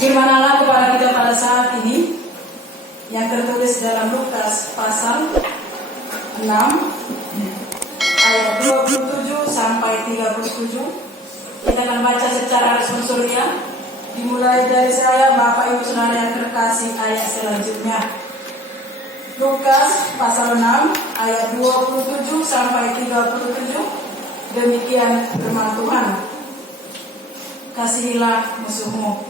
Firman Allah kepada kita pada saat ini yang tertulis dalam Lukas pasal 6 ayat 27 sampai 37. Kita akan baca secara responsoria, dimulai dari saya, Bapak Ibu Saudara yang terkasih, ayat selanjutnya. Lukas pasal 6 ayat 27 sampai 37. Demikian firman Tuhan. Kasihilah musuhmu.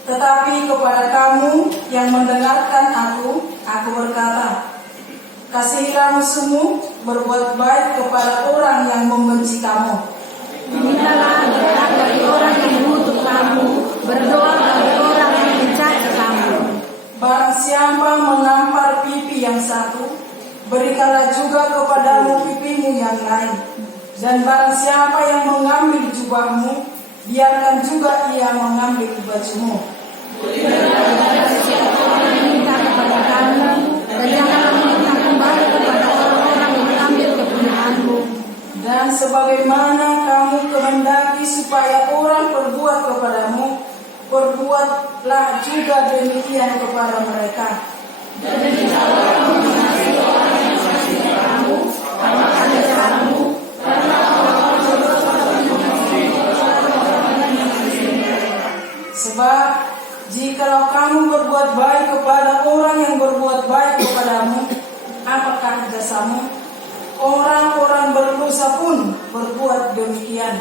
Tetapi kepada kamu yang mendengarkan aku berkata, kasihilah musuhmu, berbuat baik kepada orang yang membenci kamu. Mintalah berkat dari orang yang mengutuk kamu, berdoa bagi orang yang mencaci kamu. Barang siapa menampar pipi yang satu, berikanlah juga kepadamu pipimu yang lain. Dan barang siapa yang mengambil jubahmu, biarkan juga ia mengambil bajumu. Berikanlah siapa orang yang minta kepada kamu, dan janganlah meminta kembali kepada orang-orang yang mengambil kepunyaanmu. Dan sebagaimana kamu kehendaki supaya orang perbuat kepadamu, perbuatlah juga demikian kepada mereka. Dan jikalau kamu mengasihi orang yang mengasihi kamu, apakan jaramu, karena orang-orang berdosa mengasihi orang-orang yang mengasihi mereka. Sebab jikalau kamu berbuat baik kepada orang yang berbuat baik kepadamu, apakah jasamu? Orang-orang berdosa pun berbuat demikian.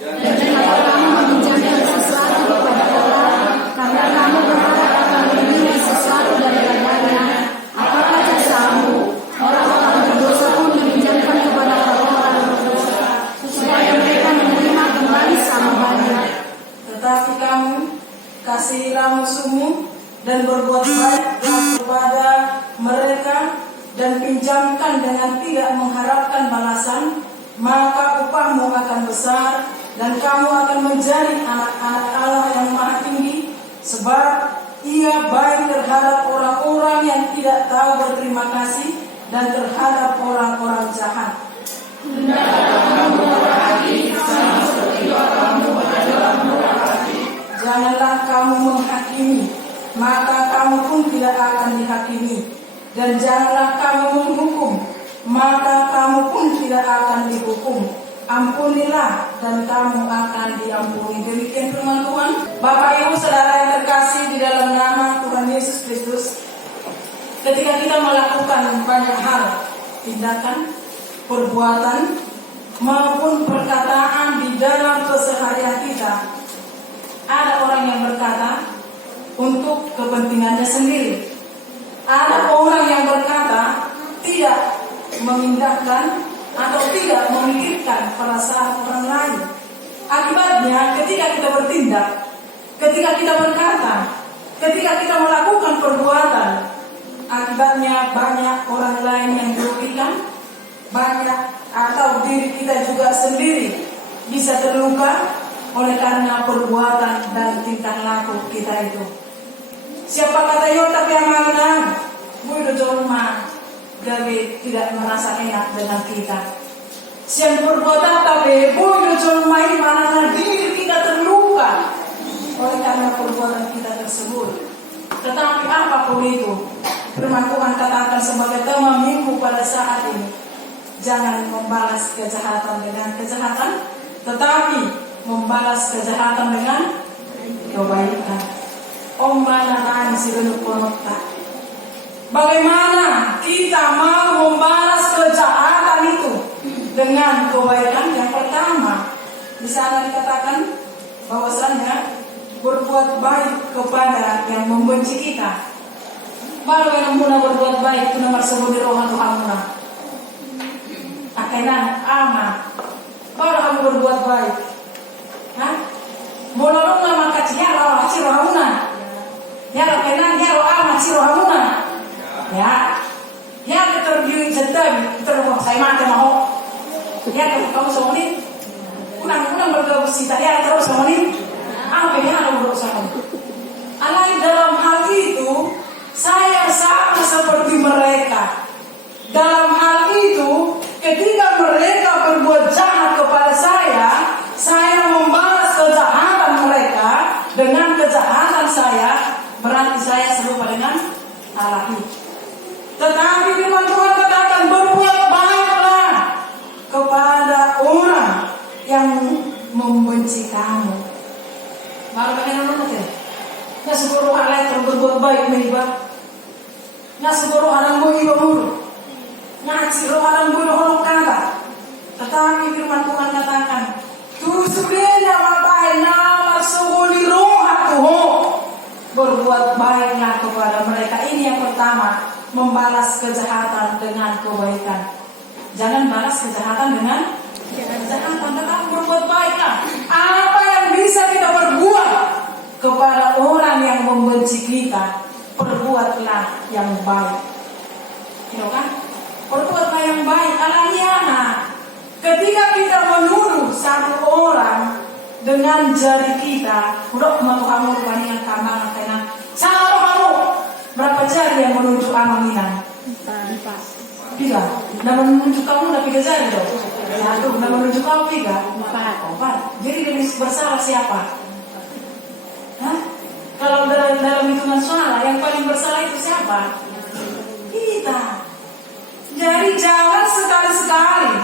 Dan jikalau kamu meminjamkan sesuatu kepada orang, karena kamu berharap akan menerima sesuatu daripadanya, apakah jasamu? Orang-orang berdosa pun meminjamkan kepada orang-orang berdosa, supaya mereka menerima kembali sama banyak. Tetapi kamu kasihilah musuhmu dan berbuat baiklah kepada mereka, dan pinjamkan dengan tidak mengharapkan balasan, maka upahmu akan besar dan kamu akan menjadi anak-anak Allah yang Maha Tinggi, sebab Ia baik terhadap orang-orang yang tidak tahu berterima kasih dan terhadap orang-orang jahat. Janganlah kamu menghakimi, maka kamu pun tidak akan dihakimi. Dan janganlah kamu menghukum, maka kamu pun tidak akan dihukum. Ampunilah dan kamu akan diampuni. Demikian firman Tuhan. Bapak Ibu Saudara yang terkasih di dalam nama Tuhan Yesus Kristus, ketika kita melakukan banyak hal, tindakan, perbuatan maupun perkataan di dalam keseharian kita, ada orang yang berkata untuk kepentingannya sendiri. Ada orang yang berkata tidak memindahkan atau tidak memikirkan perasaan orang lain. Akibatnya ketika kita bertindak, ketika kita berkata, ketika kita melakukan perbuatan, akibatnya banyak orang lain yang dirugikan, banyak atau diri kita juga sendiri bisa terluka oleh karena perbuatan dan tingkah laku kita itu. Siapa kata yo tapi yang mana? Bukan cuma gawe tidak merasa enak dengan kita. Siang perbuatan tapi bukan cuma ini mana diri kita terluka oleh karena perbuatan kita tersebut. Tetapi apapun itu, firman Tuhan katakan sebagai tema minggu pada saat ini, jangan membalas kejahatan dengan kejahatan, tetapi membalas kejahatan dengan kebaikan. Bagaimana kita mau membalas kejahatan itu dengan kebaikan? Yang pertama, di sana dikatakan bahwasannya berbuat baik kepada yang membenci kita. Baru yang muna berbuat baik itu nomor sebut di rohan Tuhan muna. Akhirnya ama. Baru kamu berbuat baik. Hah? Bolong nama kacihnya roh hamuna. Ya kenan ya roh amat si roh hamuna. Ya. Ya terbiung sedang terlupa saya mati mau. Ya kamu soalnya unang bergabung sih ya terus soalnya apa yang harus berusaha. Alai dalam hal itu saya sama seperti mereka. Dalam hal itu ketika mereka berbuat jahat kepada saya membalas kejahatan mereka dengan kejahatan berarti saya serupa dengan Allah. Tetapi firman Tuhan katakan, berbuat baiklah kepada orang yang membenci kamu. Baru kalian nonton ya? Nggak seluruh hal yang berbuat baik menibah. Nggak seluruh orang bui bermuru. Nggak seluruh orang bui berhorong kata. Tetapi firman Tuhan katakan, tusuknya mapai nama sehuli roha Tuhan. Berbuat baiklah kepada mereka. Ini yang pertama, membalas kejahatan dengan kebaikan. Jangan balas kejahatan dengan kejahatan, tetapi berbuat baiklah. Apa yang bisa kita perbuat kepada orang yang membenci kita, perbuatlah yang baik. You kan? Perbuatlah yang baik. Alamiah. Ketika kita menuduh satu orang dengan jari kita, udah kamu bandingan kamar karena salah kamu. Berapa jari yang menunjuk amaminan? 4. 3. Nah menunjuk kamu udah 3 jari dong. 1. Nah menunjuk kamu 3. 4. Jadi lebih bersalah siapa? Hah? Kalau dalam hitungan salah, yang paling bersalah itu siapa? Kita. Jadi jangan sekali-sekali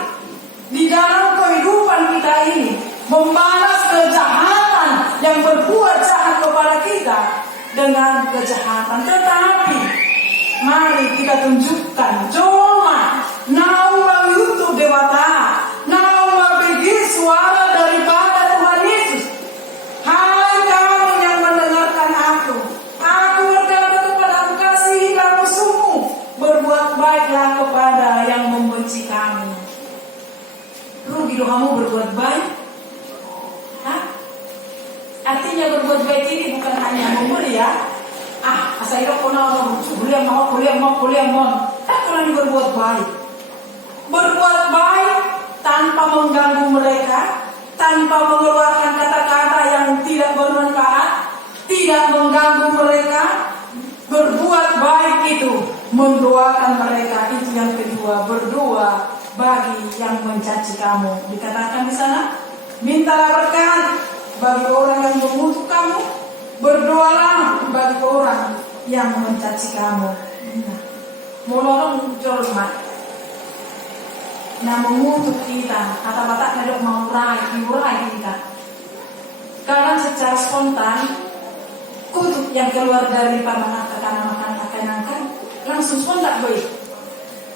di dalam kehidupan kita ini membalas kejahatan yang berbuat jahat kepada kita dengan kejahatan. Tetapi mari kita tunjukkan Joma nama YouTube dewata, nama bagi suara daripada Tuhan Yesus. Hai kamu yang mendengarkan aku berkata kepadamu, kasihilah musuhmu, berbuat baiklah kepada yang membenci kamu. Rugi dong kamu berbuat baik. Hah? Artinya berbuat baik ini bukan hanya memberi ya. Saya kena kuliah mau. Kalau ini berbuat baik. Berbuat baik tanpa mengganggu mereka, tanpa mengeluarkan kata-kata yang tidak bermanfaat, tidak mengganggu mereka. Berbuat baik itu mendoakan mereka. Itu yang kedua, berdoa bagi yang mencaci kamu. Dikatakan di sana, mintalah berkat bagi orang yang mengutuk kamu, berdoalah bagi orang yang mencaci kamu. Mulai jormat, nah mengutuk kita, kata-kata tidak mau diurai kita. Karena secara spontan, kutuk yang keluar dari pamanah akan langsung spontan baik.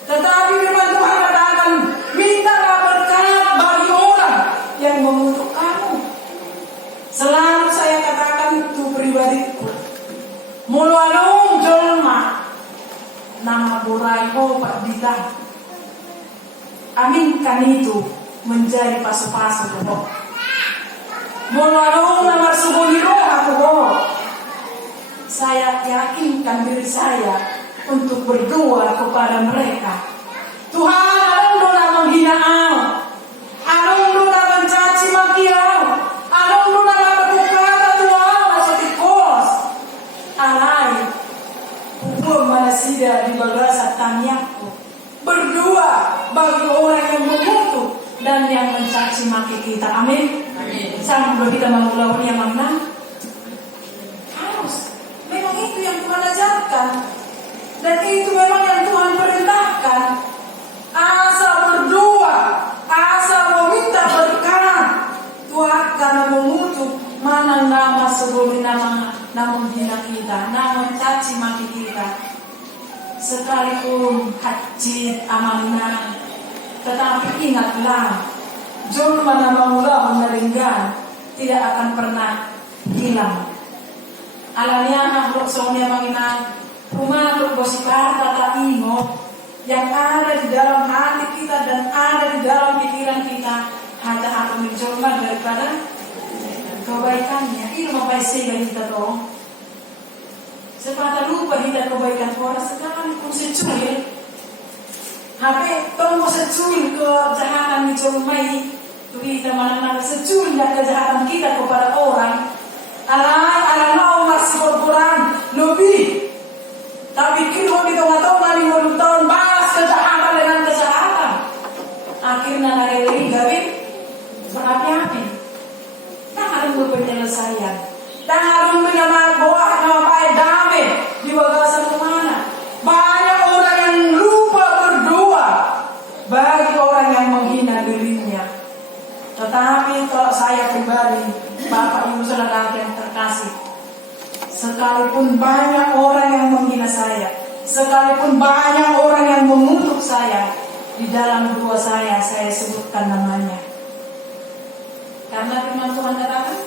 Tetapi firman Tuhan katakan, mintalah berkat bagi orang yang mengutuk kamu. Selalu saya katakan itu pribadiku. Mulalong jolma nama borai opat ditah. Aminkan itu menjadi pasu-pasu kok. Mulalong nama suboniro aku kok. Saya yakinkan diri saya untuk berdoa kepada mereka. Tuhan, alam dona menghina au, alam dona mencaci maki au, alam dona berkata Tuhan seperti kos, alai, pupur malasida di bagrasa tamiaku. Berdoa bagi orang yang mengutuk dan yang mencaci maki kita. Amin. Sambil kita mengulangi yang mana? Harus. Memang itu yang Tuhan ajarkan. Dan itu memang yang Tuhan perintahkan. Asal berdoa, asal meminta berkat, Tuhan akan mengutuk mana nama sebelum nama menghina kita, nama mencaci maki kita. Sekalipun hajid amanah, tetapi ingatlah, jumlah nama Allah meneringgan tidak akan pernah hilang. Alanya makhluk soalnya mengingat umat bersifat tak ingat yang ada di dalam hati kita dan ada di dalam pikiran kita hanya akan menjolma daripada kebaikannya. Ini mau sehingga kita dong. Sepatah lupa kita kebaikan orang sekali pun secuil. HP tolong secuil kejahatan dijolmai. Kita mana-mana secuil kejahatan kita kepada orang. Alai mau masih berkurang lebih. Tapi kita di tengah-tengah 50 tahun bahas kejahatan dengan kejahatan. Akhirnya lari gawin berapi-api. Tak harus penyelesaian. Tak harus menyamar bawa nama baik dah. Bapak Ibu Saudara yang terkasih, sekalipun banyak orang yang menghina saya, sekalipun banyak orang yang mengutuk saya, di dalam doa saya sebutkan namanya. Karena firman Tuhan katakan,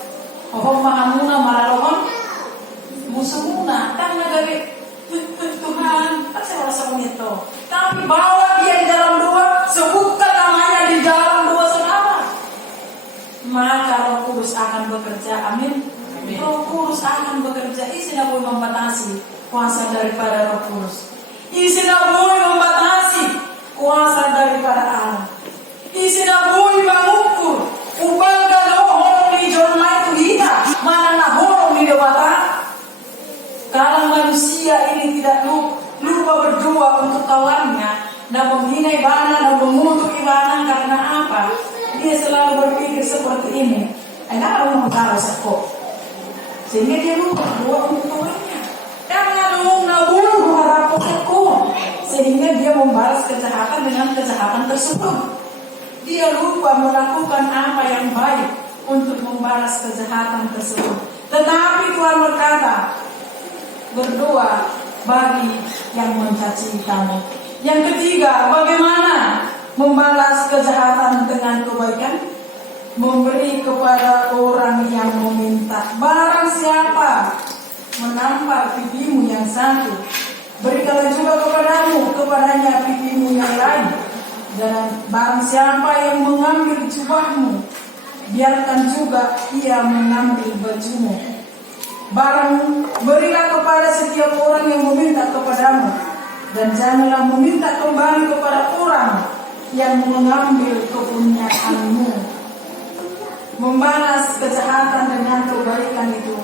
"Ohom mahamuna malalohon musumuna." Karena dari Tuhan, kan saya rasa itu. Tapi bawa dia di dalam doa, sebutkan namanya di dalam doa saudara. Maka Roh Kudus akan bekerja. Amin. Roh Kudus akan bekerja. Isinya boleh membatasi kuasa daripada Roh Kudus. Isinya boleh membatasi kuasa daripada Allah. Isinya boleh mengukur. Ubaga lohong di jorma itu hina. Mana nahorong di debata. Kalau manusia ini tidak lupa berdoa untuk kawannya dan menghina ibana dan mengutuk ibana, karena apa? Dia selalu berpikir seperti ini. Ada orang tahu kok. Sehingga dia lupa berdoa untuk kawannya. Karena nabulu harap kok. Sehingga dia membalas kejahatan dengan kejahatan tersebut. Dia lupa melakukan apa yang baik untuk membalas kejahatan tersebut. Tetapi Tuhan berkata, berdoa bagi yang mencaci kamu. Yang ketiga, bagaimana membalas kejahatan dengan kebaikan? Memberi kepada orang yang meminta. Barang siapa menampar pipimu yang satu, berikanlah juga kepadanya pipimu yang lain. Dan barang siapa yang mengambil jubahmu, biarkan juga ia mengambil bajumu. Berilah kepada setiap orang yang meminta kepadamu, dan janganlah meminta kembali kepada orang yang mengambil kepunyaanmu. Membalas kejahatan dengan kebaikan itu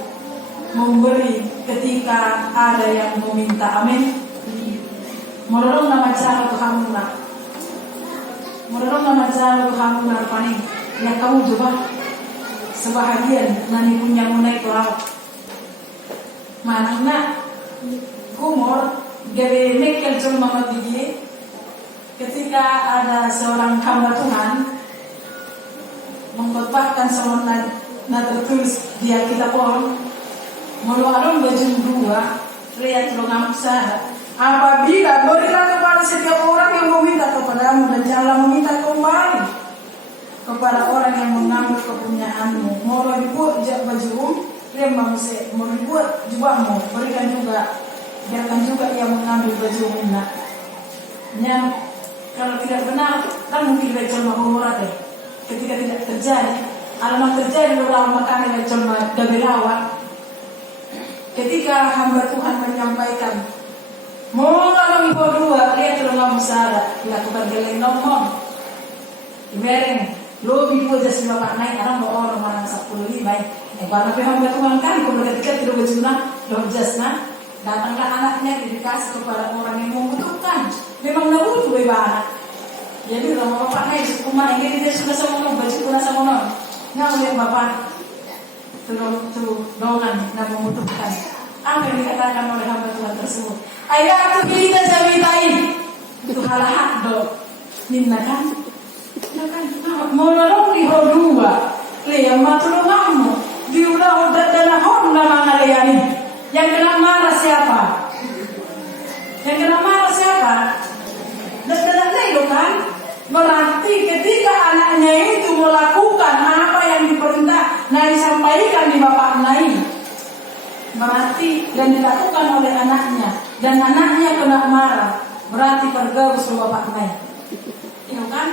memberi ketika ada yang meminta. Amin. Morong nama cara Tuhanmu. Morong nama cara Tuhanmu paling. Ya kamu coba sebahagian nani punya munai korau. Mana kumur gede mekel cuma mama tinggi. Ketika ada seorang hamba Tuhan mengkhotbahkan sama tertulis di Alkitab pun, mulu-alun baju dua, lihat logam besar. Apabila berilah kepada setiap orang yang meminta kepadamu, dan janganlah meminta kembali kepada orang yang mengambil kepunyaanmu. Mau dibuat baju, lembang mau dibuat jubahmu, berikan juga, biarkan juga yang mengambil baju nak. Yang kalau tidak benar, kan mungkin lecol mahumurah deh. Ketika tidak terjadi, alamat terjadi dalam makan lecol gabilawan. Ketika hamba Tuhan menyampaikan, mau lalu ibu dua, lihat terlalu besar, dilakukan geleng nomor. Ibereng, lo ibu aja sih bapak naik, karena mau orang mana 10 baik. Karena hamba Tuhan kan, ketika tidak berjuna, lo jasna, datanglah anaknya dikasih kepada orang yang membutuhkan. Memang nggak butuh ibadah. Jadi kalau bapak naik di rumah ini dia sudah sama baju sudah sama non. Nggak melihat bapak dongan dan membutuhkan. Apa yang dikatakan oleh hamba Tuhan tersebut? Ayat itu kita jamitain itu halahat do. Minna kan? Mau nolong di hodua. Lihat matulungamu. Diulah dan honda mana liani. Yang kena marah siapa? Yang kena marah siapa? Dan itu kan berarti ketika anaknya itu melakukan apa yang diperintah, nah disampaikan di bapak Nai, berarti dan dilakukan oleh anaknya, dan anaknya kena marah, berarti tergabus ke bapak Nai, itu kan?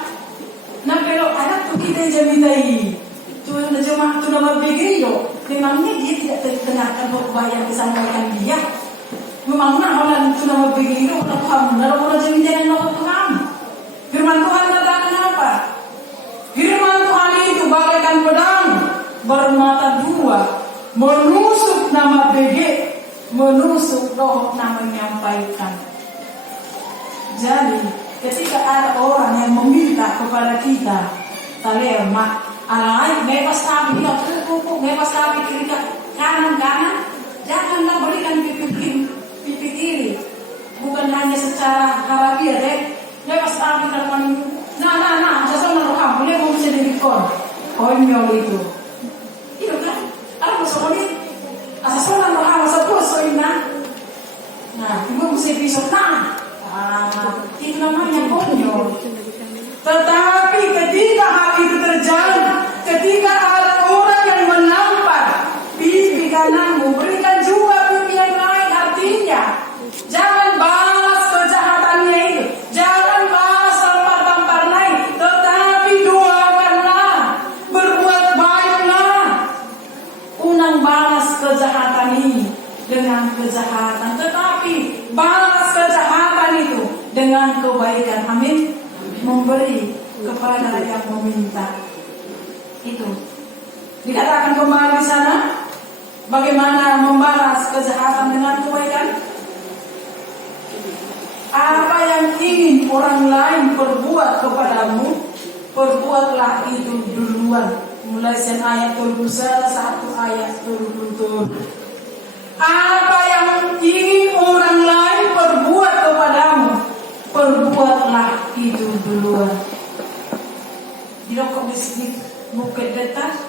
Nah kalau anak tuh kita jamitai, tuh cuma tuh nama begitu, memangnya dia tidak terdengarkan bahwa yang disampaikan dia. Memangnya orang itu nama begitu, orang kamu, orang jamitai yang Tuhan. Firman Tuhan katakan apa? Firman Tuhan itu bagaikan pedang bermata dua, menusuk nama BG, menusuk roh nama menyampaikan. Jadi ketika ada orang yang meminta kepada kita, kalian mak, alai, bebas kami, bebas kami kiri kanan, janganlah berikan pipi kiri, bukan hanya secara harafiah deh. Lepas kami teman, nah, jasa merekam, boleh mau bisa dibikon, konyol itu kan? membalas kejahatan ini dengan kejahatan, tetapi balas kejahatan itu dengan kebaikan. Amin. Memberi kepada yang meminta. Itu dikatakan kembali di sana, bagaimana membalas kejahatan dengan kebaikan. Apa yang ingin orang lain perbuat kepadamu, perbuatlah itu duluan. Mulai ayat 21 ayat 27. Apa yang ingin orang lain perbuat kepadamu, perbuatlah itu duluan. Dilokok di sini bukit detas.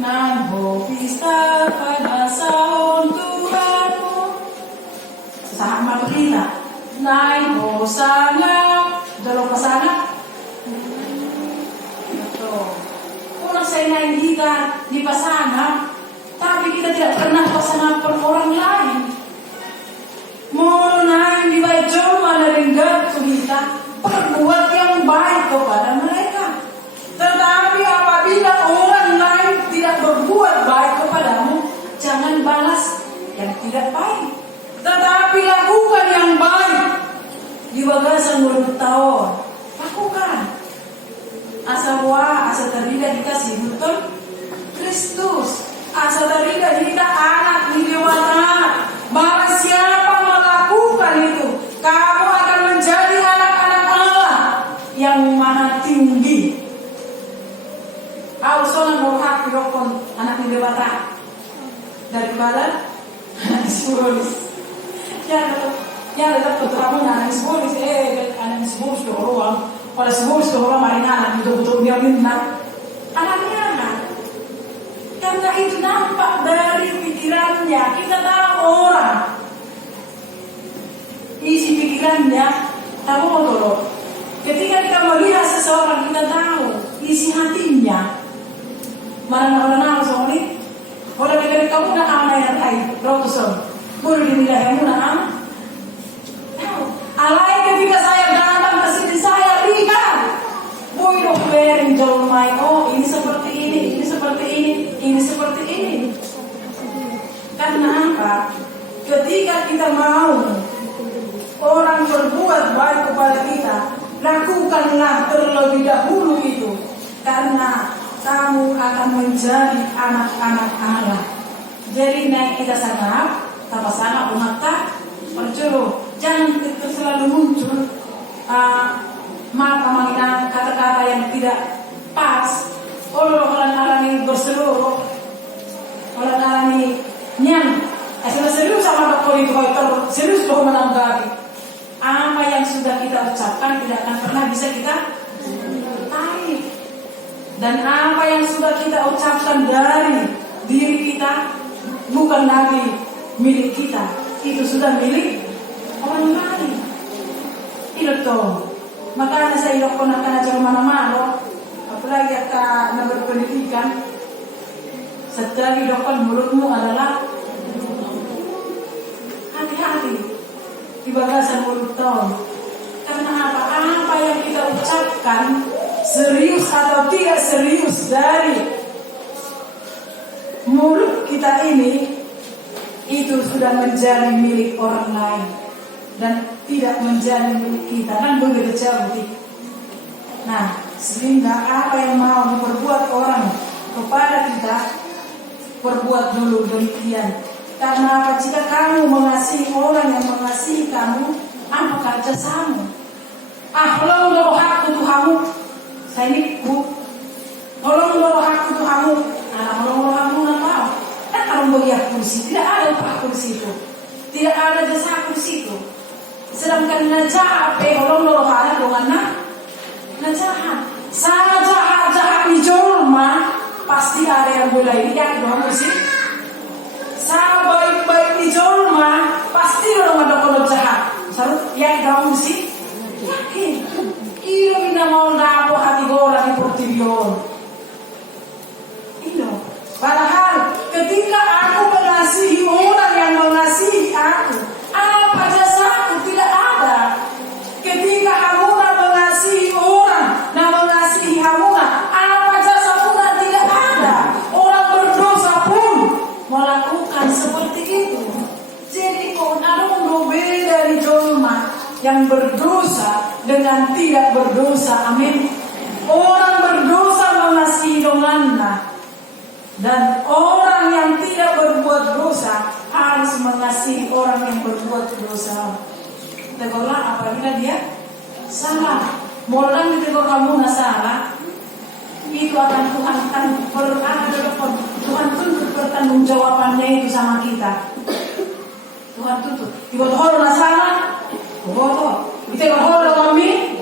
Nambo pista pada sahun Tuhanmu. Sama kita. Naik hosana, dorong ke sana. Orang saya naik kita di pasana, tapi kita tidak pernah pasana per orang lain. Mau naik di baju mana ringgat kita, perbuat yang baik kepada mereka. Tetapi apabila orang lain tidak berbuat baik kepadamu, jangan balas yang tidak baik, tetapi lakukan yang baik. Di bagasan mulut tahun, lakukan. Asa terlihat dikasih betul Kristus. Asa terlihat kita anak di dewata. Barang siapa melakukan itu, kamu akan menjadi anak-anak Allah yang maha tinggi. Ausonan berhak dirokon anak di dewata daripada anak disurulis. Ya tetap ketemu anak disurulis. Anak disurulis ke orang. Pada semua orang maringan betul-betul dia minta anaknya kan? Karena itu nampak dari pikirannya. Kita tahu orang isi pikirannya, tahu betul. Ketika kita melihat seseorang, kita tahu isi hatinya. Mana soalnya, kalau dari kamu nak anak yang lain, rotuson, boleh dinilai kamu nak anak. Alai ketika saya datang ke sini, saya lihat Boyo wearing dolmai. Oh, ini seperti ini, ini seperti ini, ini seperti ini. Karena apa? Ketika kita mau orang berbuat baik kepada kita, lakukanlah terlebih dahulu itu. Karena kamu akan menjadi anak-anak Allah. Jadi naik kita sangat, tanpa sangat umat percuru. Jangan itu selalu muncul mata kata-kata yang tidak pas. Orang ini berseluruh, orang ini nyam. Serius sama dokter itu, serius kau menanggapi. Apa yang sudah kita ucapkan tidak akan pernah bisa kita tarik. Dan apa yang sudah kita ucapkan dari diri kita bukan lagi milik kita, itu sudah milik orang lain. Itu toh. Makanya saya hidup nak ajar mana-mana. Apalagi akan berpendidikan. Setelah hidupkan mulutmu adalah hati-hati di bagasan mulut toh. Karena apa yang kita ucapkan, serius atau tidak serius dari mulut kita ini, itu sudah menjadi milik orang lain dan tidak menjadi milik kita. Kan begitu jauh. Nah, sehingga apa yang mau diperbuat orang kepada kita, perbuat dulu demikian. Karena apa? Jika kamu mengasihi orang yang mengasihi kamu, apakah jasamu? Tolong bawa hak Tuhanmu. Saya ini bu, tolong bawa hak Tuhanmu. Tolong bawa hakmu apa? Kan kalau bagian kursi, tidak ada hak kursi itu, tidak ada jasa kursi itu. Sedangkan najah tolong bawa hak dengan najah. Sangat jahat di jorma, pasti ada yang boleh lihat dong kursi. Sangat baik-baik di jorma, pasti orang ada kalau jahat. Sarut yang dong kursi. Yakin, iyo mina mau nabo hati gora di portilyon. Iyo, padahal ketika aku mengasihi orang yang mengasihi aku, apa jasaku tidak ada. Ketika Hamuna mengasihi orang yang mengasihi Hamuna, apa jasa Hamuna tidak ada. Orang yang berdosa dengan tidak berdosa. Amin. Orang berdosa mengasihi donganna, dan orang yang tidak berbuat dosa harus mengasihi orang yang berbuat dosa. Tegurlah apabila dia salah. Molang ditegur kamu salah, itu akan Tuhan tuntut pertanggungjawabannya itu sama kita. Tuhan tuntut. Ibu horo na salah, boto. Ditegur horo kami.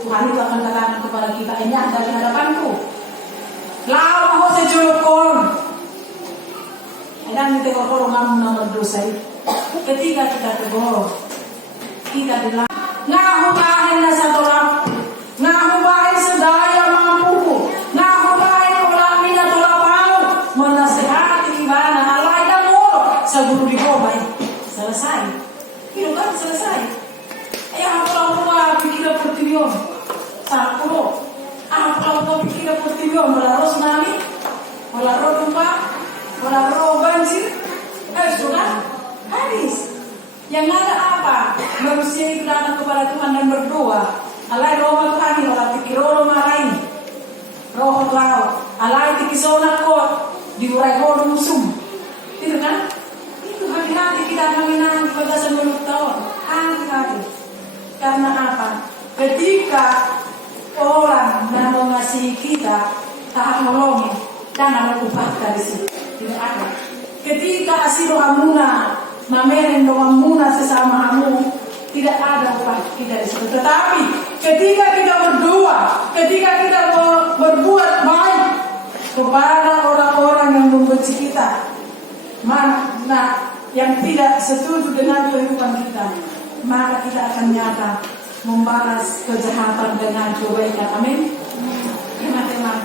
Tuhan itu akan katakan kepada kita, ini dari hadapanku. Lalu aku sejulukon. Dan ditegur horo kamu nomor dosa itu. Ketika kita tegur, kita bilang, ngahubahin na sa tolak, ngahubahin sa daya mampuku, ngahubahin ulami na tolapau, menasihati ibana, alay na mo, sa guru di Gomay. Selesai. Pero kan selesai. Ayah apa pikir pertibion, sakulo. Apa pikir pertibion, melaros nami, melaro dumpa, melaro banjir, sudah habis. Yang ada apa? Manusia itu datang kepada Tuhan dan berdoa. Alai roh Tuhan, olah pikir roh lain. Roh laut. Alai tikisona ko diurai ko musuh. Itu kan? Itu hati-hati kita mengenang bagasan menurut tahun. Hati-hati. Karena apa? Ketika orang yang mengasihi kita, tak nolongi, dan ada upah dari situ. Tidak ada. Ketika asiru amuna mameren doang muna sesama kamu, tidak ada upah kita di situ. Tetapi ketika kita berdoa, ketika kita berbuat baik kepada orang-orang yang membenci kita, mana yang tidak setuju dengan kehidupan kita, maka kita akan nyata membalas kejahatan dengan kebaikan. Amin. Teman-teman,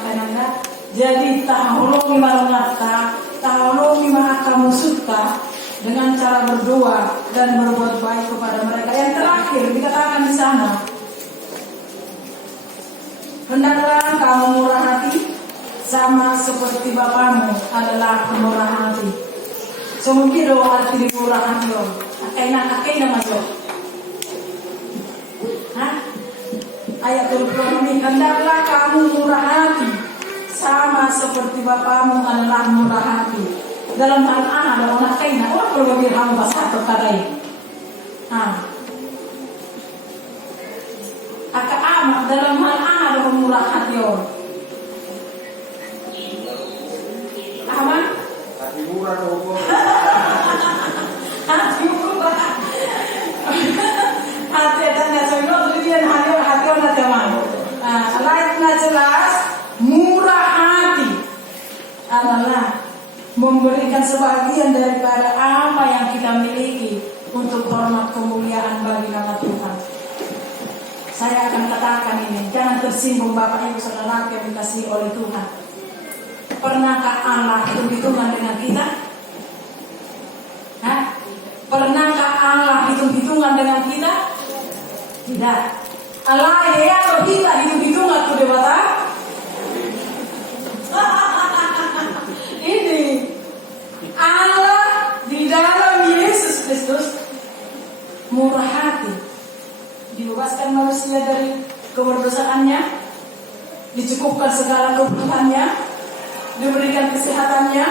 jadi tahulungi marongata, tahulungi mahakamu suka dengan cara berdoa dan berbuat baik kepada mereka. Yang terakhir dikatakan di sana, hendaklah kamu murah hati sama seperti Bapamu adalah pemurah hati. Semungkin doa arti murah hati lo. Akaina masuk. Ayat 20 ini, hendaklah kamu murah hati sama seperti Bapamu adalah murah hati. Dalam hal ada orang kaina, orang kalau bagi hamba satu kadai. Aka amat dalam hal ada pemurah hati orang. Aman? Hati murah dong. Hati murah. Hati dan sono tujuan hati orang teman. Lainnya jelas murah hati adalah memberikan sebagian daripada apa yang kita miliki untuk hormat kemuliaan bagi nama Tuhan. Saya akan katakan ini, jangan tersinggung Bapak Ibu Saudara yang dikasihi oleh Tuhan. Pernahkah Allah hitung-hitungan dengan kita? Pernahkah Allah hitung-hitungan dengan kita? Tidak. Allah ya kalau kita hitung-hitungan ke dewata. Ini Allah di dalam Yesus Kristus murah hati, dibebaskan manusia dari keberdosaannya, dicukupkan segala kebutuhannya, diberikan kesehatannya,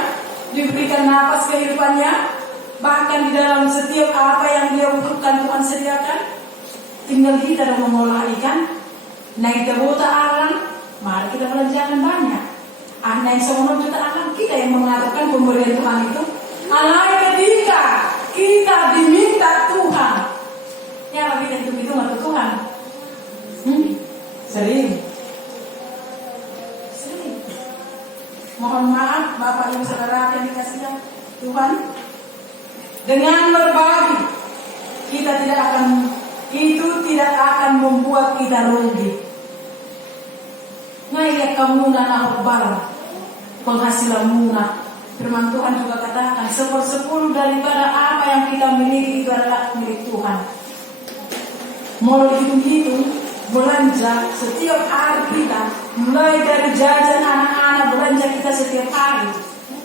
diberikan napas kehidupannya, bahkan di dalam setiap apa yang dia butuhkan Tuhan sediakan. Tinggal kita dan mengolah ikan, naik terbuka alam, mari kita belanjakan banyak. Yang semono kita akan kita yang mengatakan pemberian Tuhan itu. Alai ketika kita diminta Tuhan, ya lebih dari itu atau Tuhan. Sering. Mohon maaf Bapak Ibu Saudara yang dikasihi Tuhan. Dengan berbagi kita tidak akan membuat kita rugi. Ngaya kamu nanah bala penghasilan muna. Firman Tuhan juga katakan 1/10 daripada apa yang kita miliki itu adalah milik Tuhan. Mau hitung-hitung belanja setiap hari kita, mulai dari jajan anak-anak belanja kita setiap hari.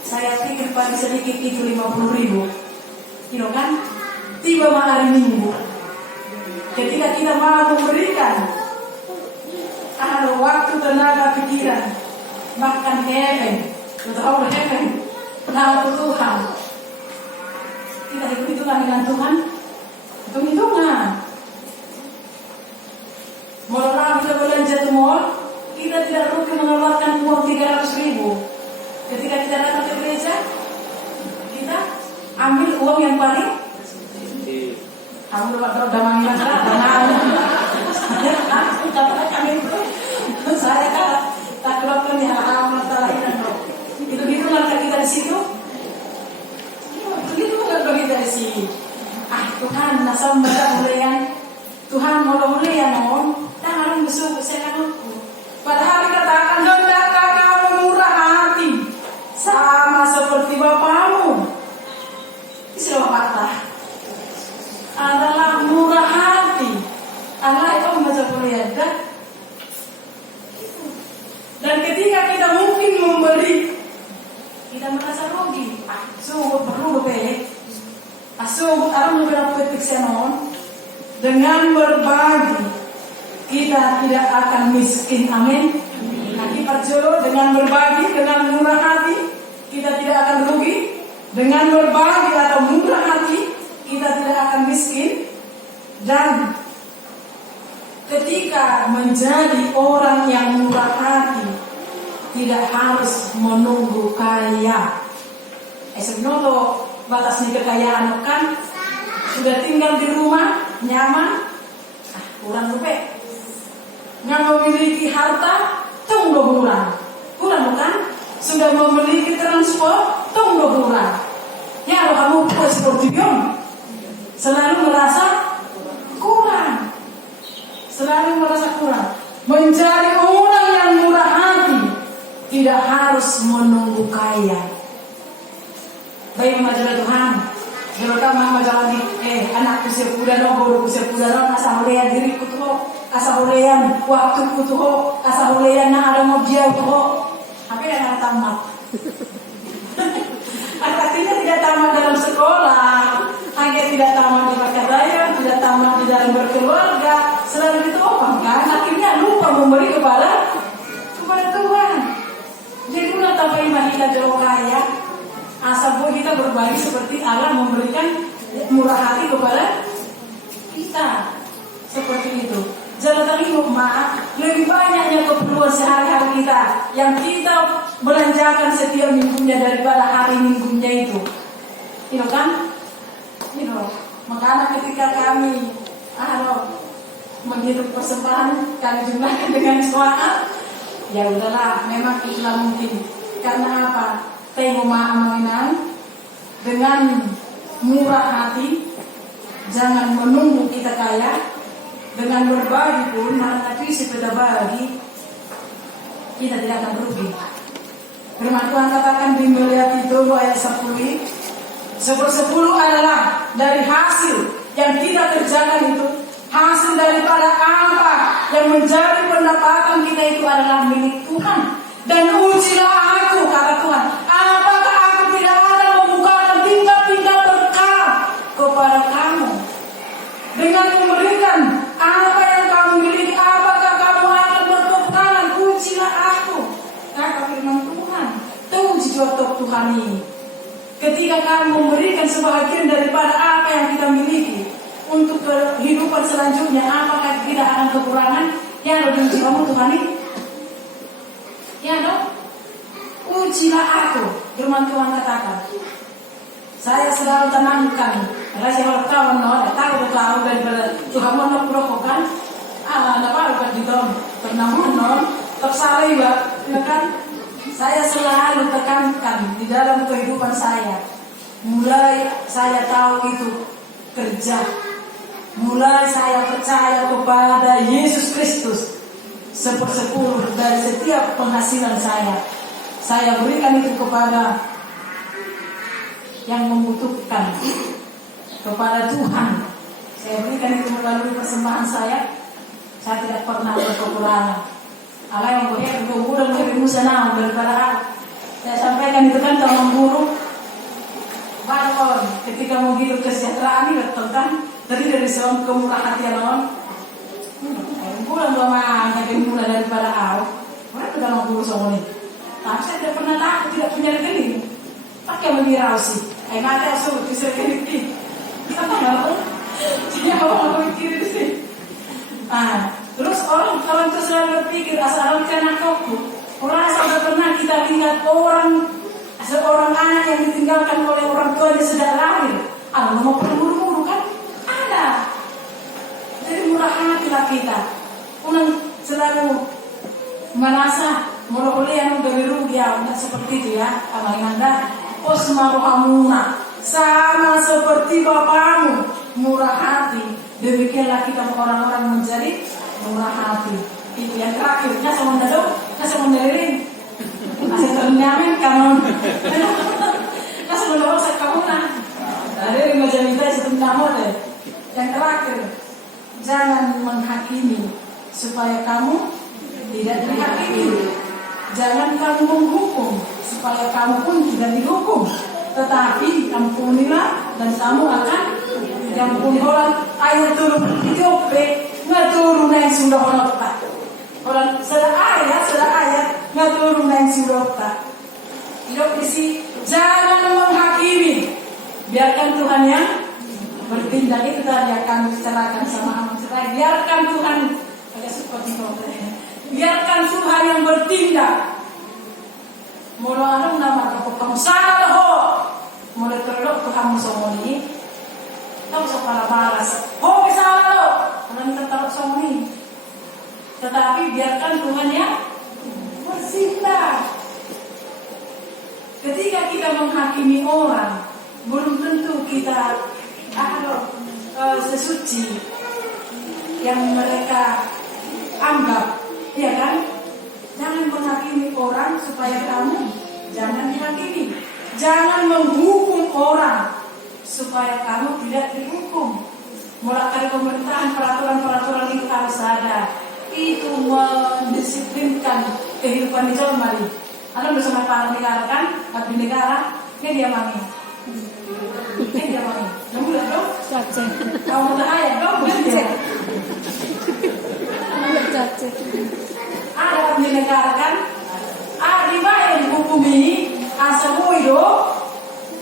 Saya pikir paling sedikit itu 50.000, kan? tiba hari Minggu, ketika kita mau memberikan waktu, tenaga, pikiran, bahkan heaven, betul heaven, nama Tuhan. Kita hitung-hitungan dengan Tuhan, hitung-hitungan. Orang kita belanja ke mall, kita tidak rugi mengeluarkan uang 300.000. Ketika kita datang ke gereja, kita ambil uang yang paling kamu lupa damangan saya tak keluarkan di hal-hal masalah itu hitungan kita di situ. Begitu kan bagi dari sini. Tuhan nasa mudah-mudahan Tuhan mudah-mudahan dan harus besok saya aku. Padahal dikatakan hendakkah kamu murah hati sama seperti Bapamu. Istilah kata adalah murah hati. Allah itu membaca kuliah dan ketika kita mungkin memberi, kita merasa rugi. Sungguh perlu berbeda. Sungguh orang beberapa petik senon. Dengan berbagi, kita tidak akan miskin. Amin. Nanti percaya dengan berbagi, dengan murah hati, kita tidak akan rugi. Dengan berbagi atau murah hati, kita tidak akan miskin. Dan ketika menjadi orang yang murah hati, tidak harus menunggu kaya. Sebenarnya batasnya kekayaan kan sudah tinggal di rumah nyaman, kurang rupiah. Yang memiliki harta tunggu kurang bukan? Sudah memiliki transport tunggu kurang. Ya kalau kamu seperti biom, selalu merasa kurang. Menjadi orang yang murah hati tidak harus menunggu kaya. Baik majalah Tuhan, terutama majalah di anak usia muda baru usia muda asal hulean diriku tuh, asal hulean waktuku tuh, asal hulean na ada mau jauh tuh. Tapi dah tamat. Artinya tidak tamat dalam sekolah, hanya tidak tamat di pakaian, tidak tamat di dalam berkeluarga. Selain itu apa kan? Akhirnya lupa memberi kepada Tuhan. Jadi ulah tapai kita jauh kaya. Asal kita berbagi seperti Allah memberikan murah hati kepada kita. Seperti itu. Jangan tadi maaf, lebih banyaknya keperluan sehari-hari kita yang kita belanjakan setiap minggunya daripada hari minggunya itu. Itu kan? Makanya ketika kami menghidup persembahan, kami jumlahkan dengan suara. Ya udahlah, memang itulah mungkin. Karena apa? Tengok mainan dengan murah hati, jangan menunggu kita kaya. Dengan berbagi pun, tapi sepeda bagi, kita tidak akan rugi. Firman Tuhan katakan di Melihat itu ayat 10, 10 adalah dari hasil yang kita kerjakan itu, hasil daripada apa yang menjadi pendapatan kita itu adalah milik Tuhan. Dan ujilah aku, kata Tuhan, apakah aku tidak akan membukakan tingkap-tingkap berkat kepada kamu dengan memberikan apa yang kamu miliki. Apakah kamu akan berpeperangan? Ujilah aku, kata firman Tuhan. Uji jodoh Tuhan ini. Ketika kamu memberikan sebahagian daripada apa yang kita miliki untuk kehidupan selanjutnya, apakah tidak akan kekurangan? Ya, udah uji kamu Tuhan ini. Ya dong, ujilah aku. Firman Tuhan katakan, saya selalu tenangkan. Rasa kalau kawan tahu daripada Tuhan mau provokan, ada apa di dalam pernah tersalih kan? Saya selalu tekankan di dalam kehidupan saya. Mulai saya tahu itu kerja, mulai saya percaya kepada Yesus Kristus. 10% dari setiap penghasilan saya berikan itu kepada yang membutuhkan, kepada Tuhan. Saya berikan itu melalui persembahan saya tidak pernah berkekurangan. Allah yang boleh mudah lebih senang daripada saya sampaikan itu kan tolong guru. Bapak ketika mau hidup kesejahteraan ini betul kan? Dari seorang kemurahan hati lawan. Bulan lama ada mulai daripada awal. Mana sudah mau guru sama ini? Tapi saya tidak pernah takut, tidak punya rekening. Pakai mengira sih. Mati asuh bisa rekening. Kita tahu. Dia mau mikir di sini. Terus orang itu selalu berpikir asal kena koku. Orang sampai pernah kita lihat seorang anak yang ditinggalkan oleh orang tuanya sejak lahir. Mau berburu-buru kan? Ada. Jadi murah hati lah kita. Orang selalu merasa mulai yang dari rugi ya, seperti itu ya. Amal Anda, osmarohamuna, sama seperti bapamu murah hati. Demikianlah kita orang-orang menjadi murah hati. Itu yang terakhirnya sama dado, sama mendeling. Masih ternyamin kanon. Sama dado saya kamuna. Dari macam itu sebenarnya deh. Yang terakhir, jangan menghakimi supaya kamu tidak dihakimi. Jangan kamu menghukum supaya kamu pun tidak dihukum. Tetapi ampunilah dan kamu akan diampuni. Orang ayat turun Jope ngaturun yang sudah orang tak. Orang sudah ayat ngaturun yang sudah tak. Hidup isi jangan menghakimi. Biarkan Tuhan yang bertindak. Itu tadi akan dicerahkan sama amat cerai. Biarkan Tuhan agak seperti itu. Biarkan Tuhan yang bertindak. Mulai nama kamu salah ho. Mulai terlok Tuhan musomoni. Kamu separah balas. Ho salah lo. Karena kita taruh somoni. Tetapi biarkan Tuhan yang bertindak. Ketika kita menghakimi orang, belum tentu kita sesuci yang mereka anggap, ya kan? Jangan menghakimi orang supaya kamu jangan dihakimi. Jangan menghukum orang supaya kamu tidak dihukum. Mulai dari pemerintahan peraturan-peraturan itu harus ada. Itu mendisiplinkan kehidupan di zaman mari. Ada bersama para negara kan, abdi negara, ini dia mami. Ini dia mami. Kamu lihat dong? Kamu tak ayat dong? Ada abdi negara kan? Ada yang dihukumi asal hidup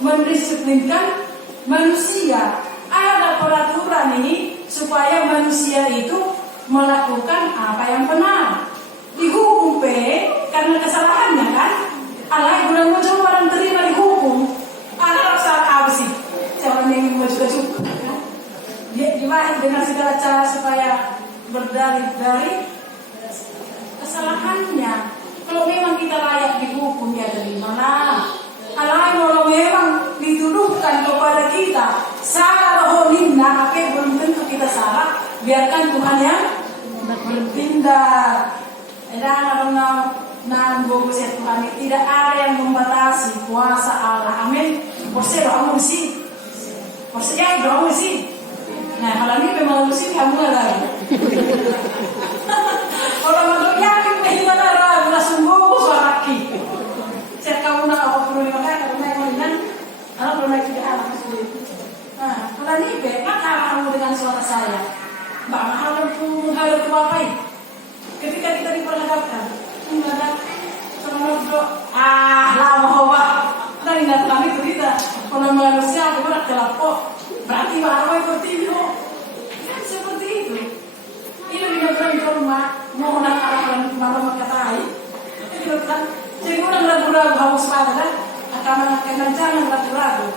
mendisiplinkan manusia. Ada peraturan ini supaya manusia itu melakukan apa yang benar. Dihukum karena kesalahannya kan. Alai bulan muncul orang terima dihukum. Ada salah apa sih? Siapa yang mau juga kan? Dia dimana dengan segala cara supaya berdalih dari kesalahannya. Kalau memang kita layak dihukum ya dari mana? Alai kalau memang dituduhkan kepada kita salah rohimna, apa belum tentu kita salah. Biarkan Tuhan yang bertindak. Dan nanggung saya Tuhan, tidak ada yang membatasi kuasa Allah. Amin. Porsi doa mesti. Porsi yang doa mesti. Nah, kalau ini memang mesti kamu lagi. Orang orang yakin kita ada langsung bagus lagi. Saya kamu nak apa perlu dimakai kalau naik mainan, kalau perlu naik tidak alam sulit. Nah, kalau ini maka kamu dengan suara saya. Mbak mahal pun menghadap apa ini? Ketika kita diperhadapkan, menghadap sama doa, lama hawa. Dari nggak kami cerita, kalau manusia aku berat kelapok, berarti bahwa itu tidur. Kan seperti itu. Ini benar-benar di rumah, mau nak arah malam katai. Itu kan, jadi orang ragu-ragu haus pada, akan jangan ragu-ragu.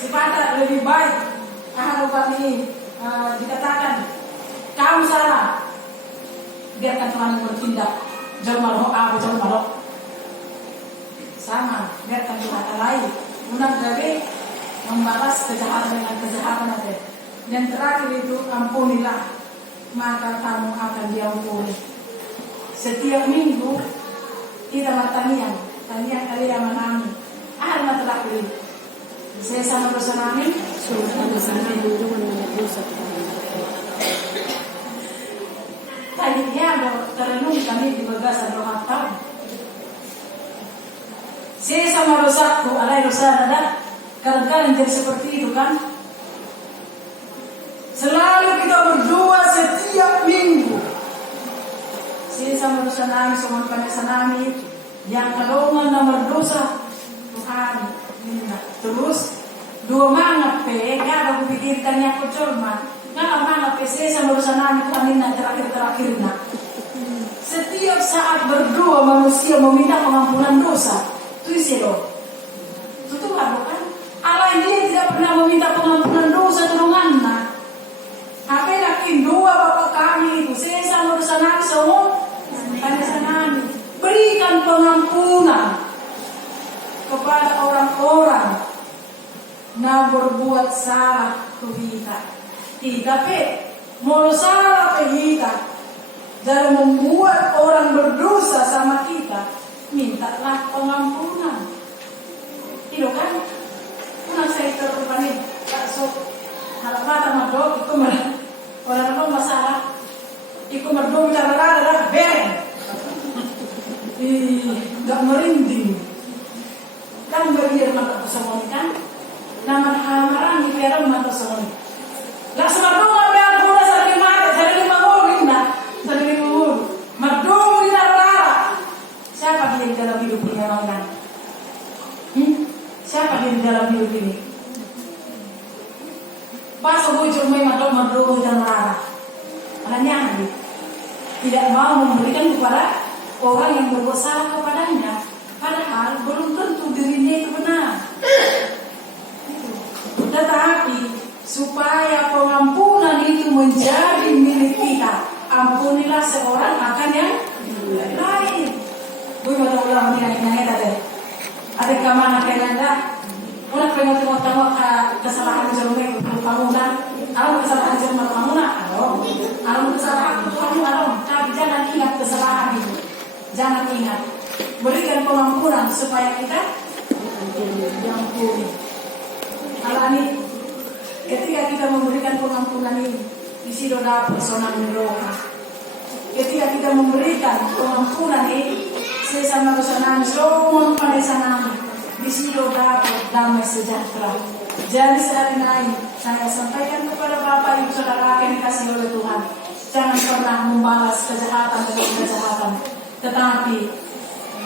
Sepatah lebih baik, lupa ini dikatakan, kamu salah. Biarkan Tuhan bertindak. Jangan malu, sama. Biarkan Tuhan lain. Unang dari membalas kejahatan dengan kejahatan ada. Dan terakhir itu ampunilah, maka kamu akan diampuni. Setiap minggu kita bertanian kalian menami. Ahli terakhir. Saya sama dosa kami. Tadinya terenung kami di bagasan rumah tahun. Saya sama dosaku, alai dosa ada. Kadang-kadang jadi seperti itu kan. Selalu kita berdoa setiap minggu. Sama dosa nami, sama panasa nami, yang kalongan na berdosa Tuhan. Terus dua mangap pe, kada ko pikirkan niya ko cuma, nga mangap pe sama dosa nami Tuhan na terakhir na. Setiap saat berdoa manusia meminta pengampunan dosa, itu isi loh. Itu Tuhan bukan? Allah dia tidak pernah meminta pengampunan dosa tulunganna. Apa yakin doa Bapa kami itu sama dosa nami semua. Berikan pengampunan kepada orang-orang yang berbuat salah ke kita. Tapi mau salah ke kita dan membuat orang berdosa sama kita, mintalah pengampunan. Itu kan? Pernah saya terlupa nih, so harap kata madok itu orang masalah, itu madok cara bereng. Gak merinding kan bagian mata pesawat kan nama hamaran di peran mata pesawat lah semadongan biar kuda dari lima orang madongan di rara siapa dia di dalam hidup ini orang siapa dia di dalam hidup ini pas bujur main madongan di rara anaknya tidak mau memberikan kepada orang yang berbuat salah kepadanya, padahal belum tentu dirinya itu benar. Tetapi supaya pengampunan itu menjadi milik kita, ampunilah seorang akan yang lain. Gue mau ulang ini tadi. Ada kemana kalian? Una tengok-tengok kesalahan jernih kamu nak, kalau kesalahan jernih kamu nak, kalau kesalahan kamu tapi jangan ingat kesalahan itu. Jangan ingat, berikan pengampunan supaya kita diampuni. Alani, ketika kita memberikan pengampunan ini, di situ dapat sonang roha. Ketika kita memberikan pengampunan ini, sesama sonang somon pada sana, di situ dapat damai sejahtera. Jadi saat ini saya sampaikan kepada Bapak Ibu Saudara yang dikasihi oleh Tuhan, jangan pernah membalas kejahatan dengan kejahatan. Tetapi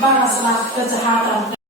balaslah kejahatan